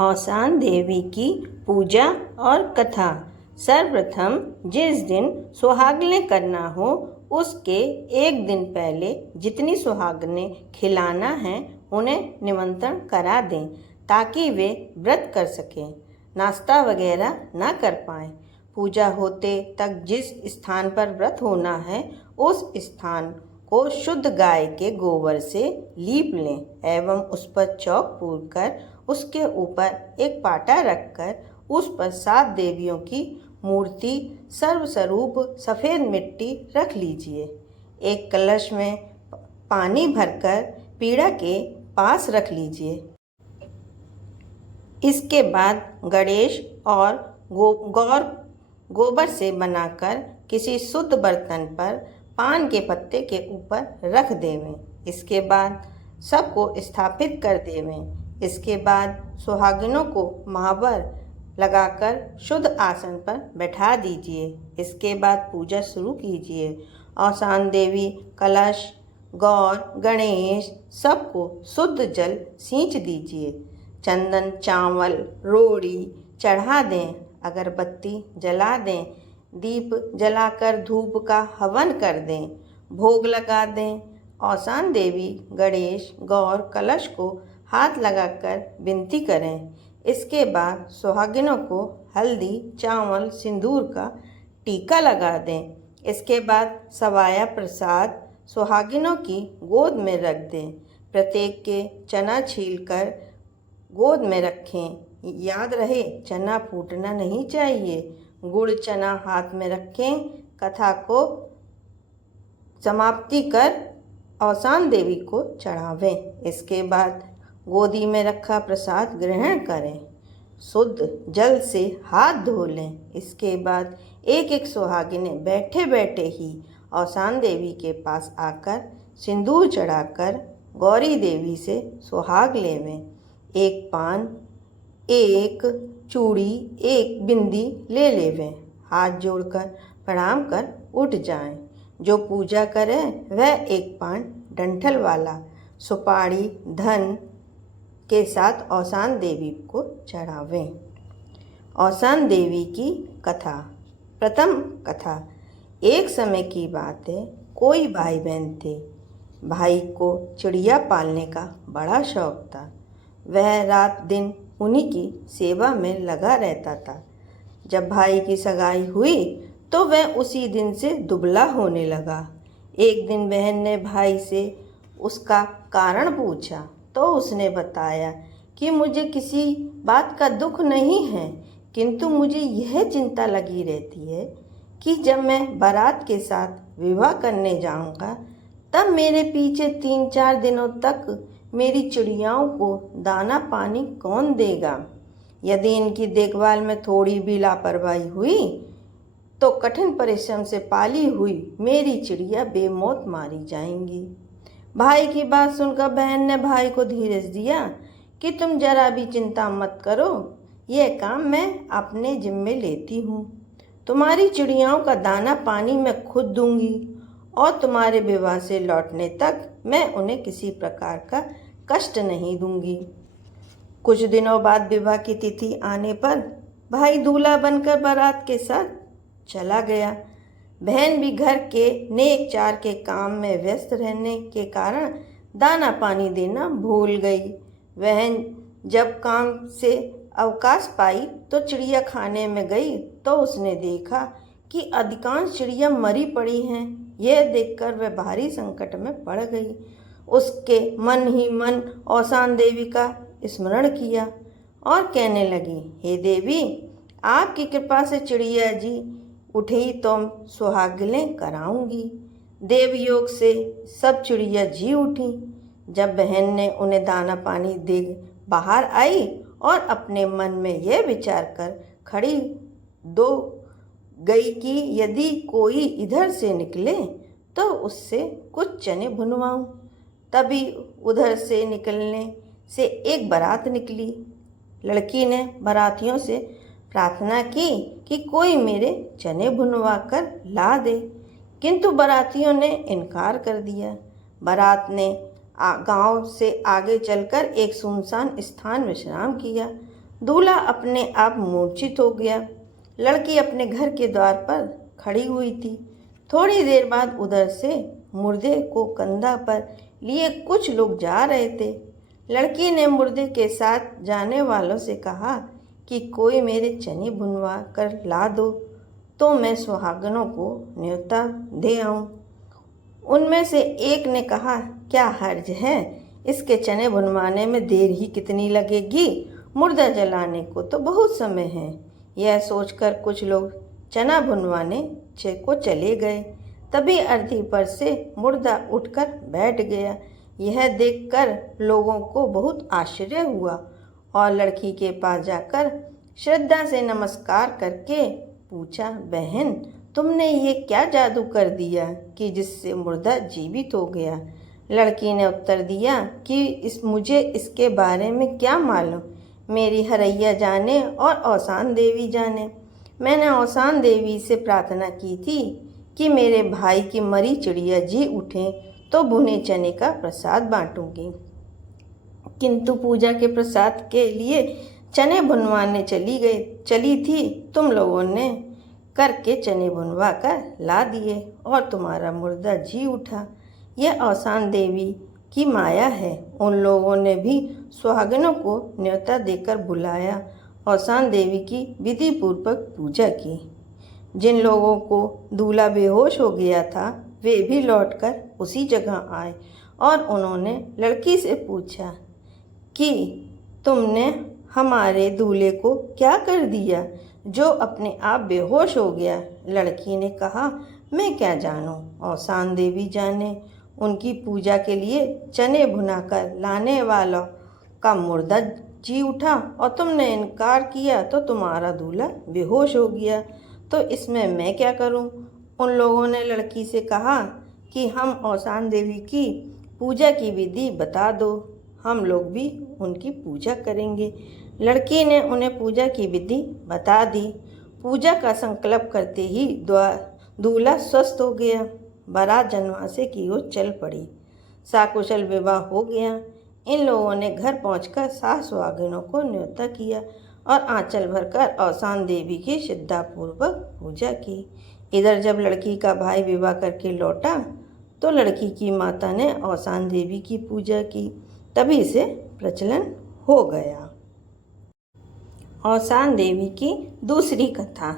औसान देवी की पूजा और कथा। सर्वप्रथम जिस दिन सुहागनें करना हो उसके एक दिन पहले जितनी सुहागनें खिलाना है उन्हें निमंत्रण करा दें ताकि वे व्रत कर सकें, नाश्ता वगैरह ना कर पाएँ। पूजा होते तक जिस स्थान पर व्रत होना है उस स्थान को शुद्ध गाय के गोबर से लीप लें एवं उस पर चौक पूरकर उसके ऊपर एक पाटा रखकर उस पर 7 देवियों की मूर्ति सर्वस्वरूप सफ़ेद मिट्टी रख लीजिए। एक कलश में पानी भरकर पीढ़ा के पास रख लीजिए। इसके बाद गणेश और गौर गोबर से बनाकर किसी शुद्ध बर्तन पर पान के पत्ते के ऊपर रख देवें। इसके बाद सबको स्थापित कर देवें। इसके बाद सुहागिनों को महावर लगाकर शुद्ध आसन पर बैठा दीजिए। इसके बाद पूजा शुरू कीजिए। औसान देवी, कलश, गौर, गणेश सबको शुद्ध जल सींच दीजिए। चंदन, चावल, रोड़ी चढ़ा दें, अगरबत्ती जला दें, दीप जलाकर धूप का हवन कर दें, भोग लगा दें। औसान देवी, गणेश, गौर, कलश को हाथ लगाकर विनती करें। इसके बाद सुहागिनों को हल्दी, चावल, सिंदूर का टीका लगा दें। इसके बाद सवाया प्रसाद सुहागिनों की गोद में रख दें। प्रत्येक के चना छीलकर गोद में रखें। याद रहे चना फूटना नहीं चाहिए। गुड़ चना हाथ में रखें। कथा को समाप्ति कर औसान देवी को चढ़ावें। इसके बाद गोदी में रखा प्रसाद ग्रहण करें। शुद्ध जल से हाथ धो लें। इसके बाद एक एक सुहागिनें बैठे बैठे ही औसान देवी के पास आकर सिंदूर चढ़ाकर गौरी देवी से सुहाग लेवें। एक पान, एक चूड़ी, एक बिंदी ले लेवें। हाथ जोड़कर प्रणाम कर उठ जाएं। जो पूजा करे वह एक पान डंठल वाला सुपारी धन के साथ औसान देवी को चढ़ावें। औसान देवी की कथा। प्रथम कथा। एक समय की बात है, कोई भाई बहन थे। भाई को चिड़िया पालने का बड़ा शौक था। वह रात दिन उन्हीं की सेवा में लगा रहता था। जब भाई की सगाई हुई तो वह उसी दिन से दुबला होने लगा। एक दिन बहन ने भाई से उसका कारण पूछा तो उसने बताया कि मुझे किसी बात का दुख नहीं है, किंतु मुझे यह चिंता लगी रहती है कि जब मैं बारात के साथ विवाह करने जाऊंगा तब मेरे पीछे 3-4 दिनों तक मेरी चिड़ियाओं को दाना पानी कौन देगा। यदि इनकी देखभाल में थोड़ी भी लापरवाही हुई तो कठिन परिश्रम से पाली हुई मेरी चिड़िया बेमौत मारी जाएंगी। भाई की बात सुनकर बहन ने भाई को धीरज दिया कि तुम जरा भी चिंता मत करो, यह काम मैं अपने जिम्मे लेती हूँ। तुम्हारी चिड़ियाओं का दाना पानी मैं खुद दूंगी और तुम्हारे विवाह से लौटने तक मैं उन्हें किसी प्रकार का कष्ट नहीं दूंगी। कुछ दिनों बाद विवाह की तिथि आने पर भाई दूल्हा बनकर बारात के साथ चला गया। बहन भी घर के नेक चार के काम में व्यस्त रहने के कारण दाना पानी देना भूल गई। बहन जब काम से अवकाश पाई तो चिड़िया खाने में गई तो उसने देखा कि अधिकांश चिड़िया मरी पड़ी हैं। यह देखकर वह भारी संकट में पड़ गई। उसके मन ही मन औसान देवी का स्मरण किया और कहने लगी, हे देवी, आपकी कृपा से चिड़िया जी उठी तो सुहागिनें कराऊंगी। देवयोग से सब चिड़िया जी उठी। जब बहन ने उन्हें दाना पानी दे बाहर आई और अपने मन में यह विचार कर खड़ी दो गई कि यदि कोई इधर से निकले तो उससे कुछ चने भुनवाऊं। तभी उधर से निकलने से एक बारात निकली। लड़की ने बारातियों से प्रार्थना की कि कोई मेरे चने भुनवा कर ला दे, किंतु बारातियों ने इनकार कर दिया। बारात ने गांव से आगे चलकर एक सुनसान स्थान विश्राम किया। दूल्हा अपने आप मूर्छित हो गया। लड़की अपने घर के द्वार पर खड़ी हुई थी। थोड़ी देर बाद उधर से मुर्दे को कंधा पर लिए कुछ लोग जा रहे थे। लड़की ने मुर्दे के साथ जाने वालों से कहा कि कोई मेरे चने बुनवा कर ला दो तो मैं सुहागनों को न्योता दे आऊं। उनमें से एक ने कहा, क्या हर्ज है, इसके चने बुनवाने में देर ही कितनी लगेगी, मुर्दा जलाने को तो बहुत समय है। यह सोचकर कुछ लोग चना बुनवाने को चले गए। तभी अर्थी पर से मुर्दा उठकर बैठ गया। यह देखकर लोगों को बहुत आश्चर्य हुआ और लड़की के पास जाकर श्रद्धा से नमस्कार करके पूछा, बहन, तुमने ये क्या जादू कर दिया कि जिससे मुर्दा जीवित हो गया? लड़की ने उत्तर दिया कि मुझे इसके बारे में क्या मालूम, मेरी हरैया जाने और औसान देवी जाने। मैंने औसान देवी से प्रार्थना की थी कि मेरे भाई की मरी चिड़िया जी उठे तो भुने चने का प्रसाद बांटूंगी, किंतु पूजा के प्रसाद के लिए चने बुनवाने चली थी। तुम लोगों ने करके चने बुनवा कर ला दिए और तुम्हारा मुर्दा जी उठा। यह औसान देवी की माया है। उन लोगों ने भी सुहागनों को न्योता देकर बुलाया। औसान देवी की विधि पूर्वक पूजा की। जिन लोगों को दूल्हा बेहोश हो गया था वे भी लौटकर उसी जगह आए और उन्होंने लड़की से पूछा कि तुमने हमारे दूल्हे को क्या कर दिया जो अपने आप बेहोश हो गया? लड़की ने कहा, मैं क्या जानूं, औसान देवी जाने। उनकी पूजा के लिए चने भुनाकर लाने वालों का मुर्दा जी उठा और तुमने इनकार किया तो तुम्हारा दूल्हा बेहोश हो गया, तो इसमें मैं क्या करूं? उन लोगों ने लड़की से कहा कि हम औसान देवी की पूजा की विधि बता दो, हम लोग भी उनकी पूजा करेंगे। लड़की ने उन्हें पूजा की विधि बता दी। पूजा का संकल्प करते ही दूल्हा स्वस्थ हो गया। बारात जनवासे की ओर चल पड़ी। साकुशल विवाह हो गया। इन लोगों ने घर पहुंचकर सास सुहागिनों को न्योता किया और आंचल भरकर औसान देवी की श्रद्धापूर्वक पूजा की। इधर जब लड़की का भाई विवाह करके लौटा तो लड़की की माता ने औसान देवी की पूजा की, तभी से प्रचलन हो गया। औसान देवी की दूसरी कथा।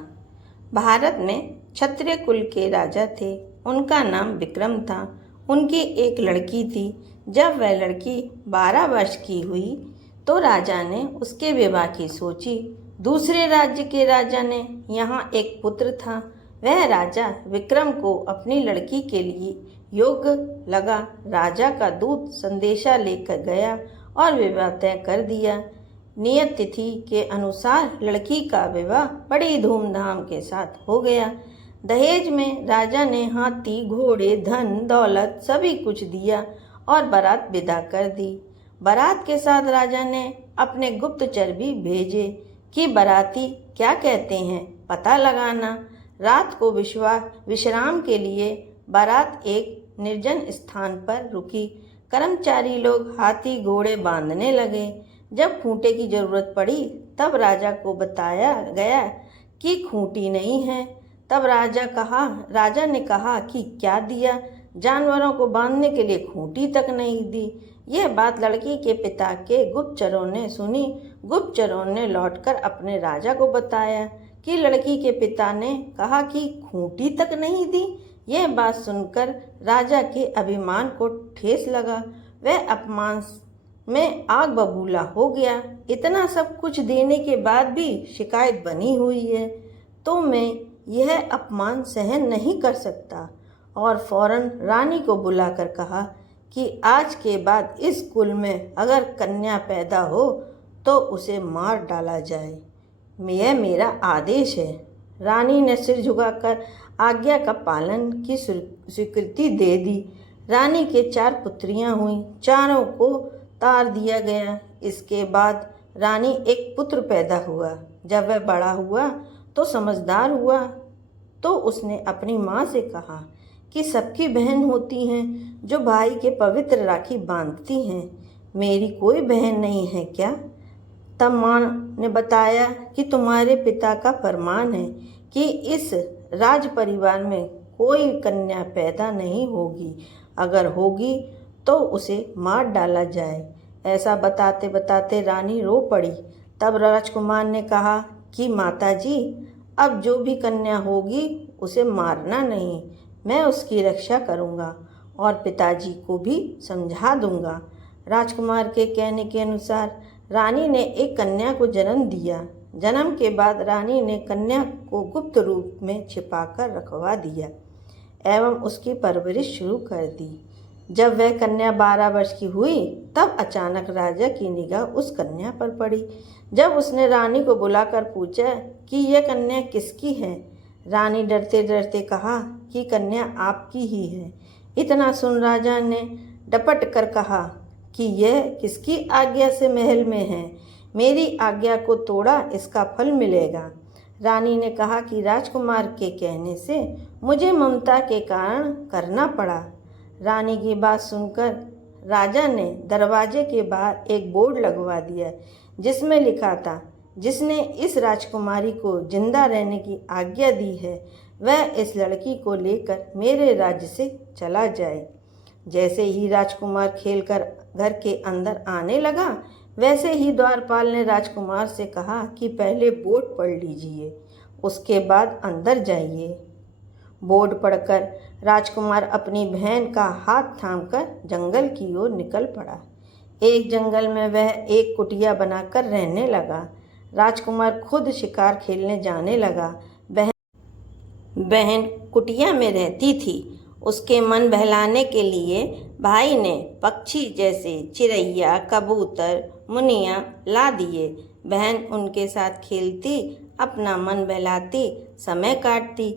भारत में क्षत्रिय कुल के राजा थे। उनका नाम विक्रम था। उनकी एक लड़की थी। जब वह लड़की 12 वर्ष की हुई तो राजा ने उसके विवाह की सोची। दूसरे राज्य के राजा ने यहाँ एक पुत्र था। वह राजा विक्रम को अपनी लड़की के लिए योग्य लगा। राजा का दूत संदेशा लेकर गया और विवाह तय कर दिया। नियत तिथि के अनुसार लड़की का विवाह बड़ी धूमधाम के साथ हो गया। दहेज में राजा ने हाथी, घोड़े, धन दौलत सभी कुछ दिया और बारात विदा कर दी। बारात के साथ राजा ने अपने गुप्तचर भी भेजे कि बाराती क्या कहते हैं, पता लगाना। रात को विश्राम के लिए बारात एक निर्जन स्थान पर रुकी। कर्मचारी लोग हाथी घोड़े बांधने लगे। जब खूंटे की जरूरत पड़ी तब राजा को बताया गया कि खूंटी नहीं है। तब राजा ने कहा कि क्या दिया, जानवरों को बांधने के लिए खूंटी तक नहीं दी। यह बात लड़की के पिता के गुप्तचरों ने सुनी। गुप्तचरों ने लौटकर अपने राजा को बताया कि लड़की के पिता ने कहा कि खूंटी तक नहीं दी। यह बात सुनकर राजा के अभिमान को ठेस लगा। वह अपमान में आग बबूला हो गया। इतना सब कुछ देने के बाद भी शिकायत बनी हुई है तो मैं यह अपमान सहन नहीं कर सकता, और फौरन रानी को बुलाकर कहा कि आज के बाद इस कुल में अगर कन्या पैदा हो तो उसे मार डाला जाए। यह मेरा आदेश है। रानी ने सिर झुकाकर आज्ञा का पालन की स्वीकृति दे दी। रानी के 4 पुत्रियां हुईं। चारों को तार दिया गया। इसके बाद रानी एक पुत्र पैदा हुआ। जब वह बड़ा हुआ तो समझदार हुआ तो उसने अपनी माँ से कहा कि सबकी बहन होती हैं जो भाई के पवित्र राखी बांधती हैं, मेरी कोई बहन नहीं है क्या? तब माँ ने बताया कि तुम्हारे पिता का फरमान है कि इस राज परिवार में कोई कन्या पैदा नहीं होगी, अगर होगी तो उसे मार डाला जाए। ऐसा बताते बताते रानी रो पड़ी। तब राजकुमार ने कहा कि माताजी, अब जो भी कन्या होगी उसे मारना नहीं, मैं उसकी रक्षा करूँगा और पिताजी को भी समझा दूँगा। राजकुमार के कहने के अनुसार रानी ने एक कन्या को जन्म दिया। जन्म के बाद रानी ने कन्या को गुप्त रूप में छिपाकर रखवा दिया एवं उसकी परवरिश शुरू कर दी। जब वह कन्या 12 वर्ष की हुई तब अचानक राजा की निगाह उस कन्या पर पड़ी। जब उसने रानी को बुलाकर पूछा कि यह कन्या किसकी है, रानी डरते डरते कहा कि कन्या आपकी ही है। इतना सुन राजा ने डपट कर कहा कि यह किसकी आज्ञा से महल में है, मेरी आज्ञा को तोड़ा इसका फल मिलेगा। रानी ने कहा कि राजकुमार के कहने से मुझे ममता के कारण करना पड़ा। रानी की बात सुनकर राजा ने दरवाजे के बाहर एक बोर्ड लगवा दिया जिसमें लिखा था, जिसने इस राजकुमारी को जिंदा रहने की आज्ञा दी है वह इस लड़की को लेकर मेरे राज्य से चला जाए। जैसे ही राजकुमार खेलकर घर के अंदर आने लगा, वैसे ही द्वारपाल ने राजकुमार से कहा कि पहले बोर्ड पढ़ लीजिए, उसके बाद अंदर जाइए। बोर्ड पढ़कर राजकुमार अपनी बहन का हाथ थामकर जंगल की ओर निकल पड़ा। एक जंगल में वह एक कुटिया बनाकर रहने लगा। राजकुमार खुद शिकार खेलने जाने लगा। बहन कुटिया में रहती थी। उसके मन बहलाने के लिए भाई ने पक्षी जैसे चिड़ैया, कबूतर, मुनिया ला दिए। बहन उनके साथ खेलती, अपना मन बहलाती, समय काटती।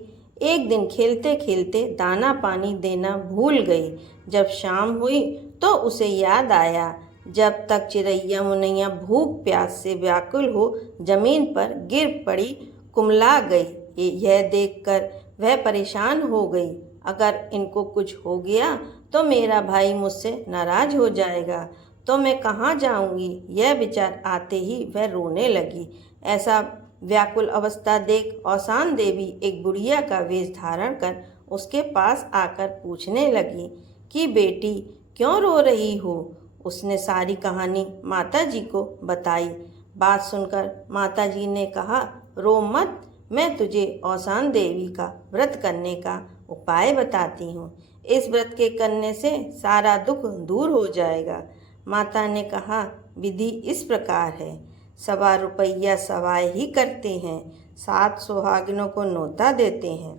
एक दिन खेलते खेलते दाना पानी देना भूल गई। जब शाम हुई तो उसे याद आया, जब तक चिड़ैया मुनैया भूख प्यास से व्याकुल हो जमीन पर गिर पड़ी, कुम्हला गई। यह देखकर वह परेशान हो गई। अगर इनको कुछ हो गया तो मेरा भाई मुझसे नाराज हो जाएगा, तो मैं कहाँ जाऊँगी। यह विचार आते ही वह रोने लगी। ऐसा व्याकुल अवस्था देख औसान देवी एक बुढ़िया का वेश धारण कर उसके पास आकर पूछने लगी कि बेटी क्यों रो रही हो। उसने सारी कहानी माताजी को बताई। बात सुनकर माताजी ने कहा, रो मत, मैं तुझे औसान देवी का व्रत करने का उपाय बताती हूँ। इस व्रत के करने से सारा दुख दूर हो जाएगा। माता ने कहा, विधि इस प्रकार है, 1.25 रुपया सवाई ही करते हैं। 7 सुहागिनों को न्योता देते हैं।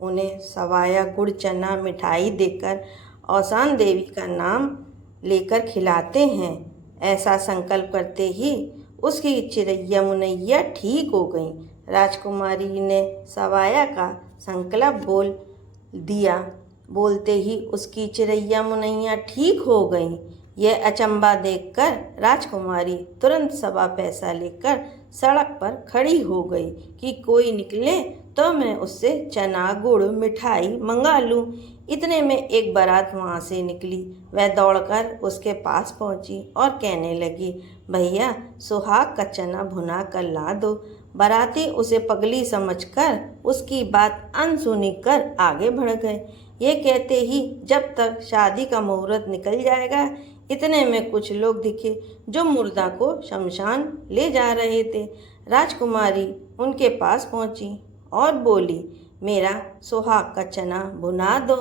उन्हें सवाया गुड़ चना मिठाई देकर औसान देवी का नाम लेकर खिलाते हैं। ऐसा संकल्प करते ही उसकी चिड़ैया मुनैया ठीक हो गई। राजकुमारी ने सवाया का संकल्प बोल दिया। बोलते ही उसकी चिड़ैया मुनैया ठीक हो गई। यह अचंबा देखकर राजकुमारी तुरंत 1.25 पैसा लेकर सड़क पर खड़ी हो गई कि कोई निकले तो मैं उससे चना गुड़ मिठाई मंगा लूँ। इतने में एक बारात वहाँ से निकली। वह दौड़कर उसके पास पहुँची और कहने लगी, भैया सुहाग का चना भुना कर ला दो। बाराती उसे पगली समझकर उसकी बात अनसुनी कर आगे बढ़ गए। ये कहते ही जब तक शादी का मुहूर्त निकल जाएगा, इतने में कुछ लोग दिखे जो मुर्दा को शमशान ले जा रहे थे। राजकुमारी उनके पास पहुंची और बोली, मेरा सुहाग का चना भुना दो,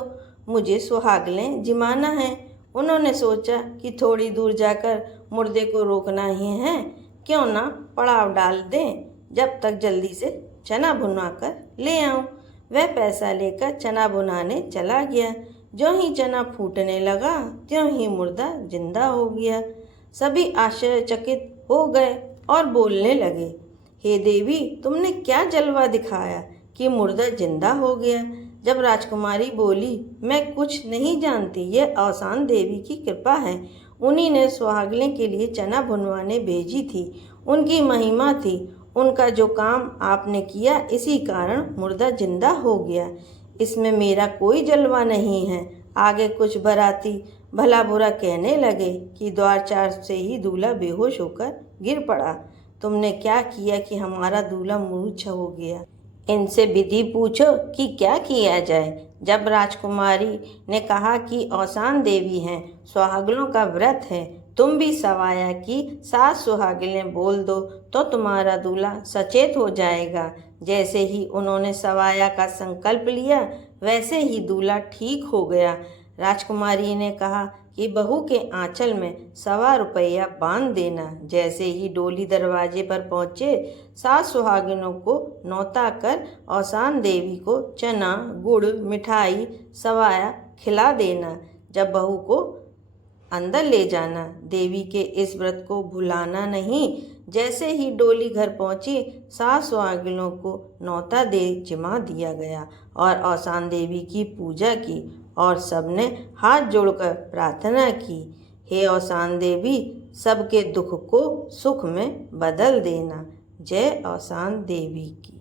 मुझे सुहागलें जिमाना है। उन्होंने सोचा कि थोड़ी दूर जाकर मुर्दे को रोकना ही है, क्यों ना पड़ाव डाल दें, जब तक जल्दी से चना भुना कर ले आऊँ। वह पैसा लेकर चना भुनाने चला गया। जो ही चना फूटने लगा त्यों ही मुर्दा जिंदा हो गया। सभी आश्चर्यचकित हो गए और बोलने लगे, हे देवी, तुमने क्या जलवा दिखाया कि मुर्दा जिंदा हो गया। जब राजकुमारी बोली, मैं कुछ नहीं जानती, यह औसान देवी की कृपा है। उन्हीं ने सुहागने के लिए चना भुनवाने भेजी थी। उनकी महिमा थी। उनका जो काम आपने किया, इसी कारण मुर्दा जिंदा हो गया। इसमें मेरा कोई जलवा नहीं है। आगे कुछ बाराती भला बुरा कहने लगे कि द्वार चार से ही दूल्हा बेहोश होकर गिर पड़ा। तुमने क्या किया कि हमारा दूल्हा मूर्छ हो गया? इनसे विधि पूछो कि क्या किया जाए। जब राजकुमारी ने कहा कि औसान देवी हैं, सुहागनों का व्रत है, तुम भी सवाया की 7 सुहागिनें बोल दो तो तुम्हारा दूल्हा सचेत हो जाएगा। जैसे ही उन्होंने सवाया का संकल्प लिया वैसे ही दूल्हा ठीक हो गया। राजकुमारी ने कहा कि बहू के आंचल में 1.25 रुपया बांध देना। जैसे ही डोली दरवाजे पर पहुँचे, 7 सुहागिनों को न्योता कर औसान देवी को चना गुड़ मिठाई सवाया खिला देना। जब बहू को अंदर ले जाना, देवी के इस व्रत को भुलाना नहीं। जैसे ही डोली घर पहुंची, 7 सुहागिनों को न्योता दे जिमा दिया गया और औसान देवी की पूजा की और सबने हाथ जोड़कर प्रार्थना की, हे औसान देवी, सबके दुख को सुख में बदल देना। जय औसान देवी की।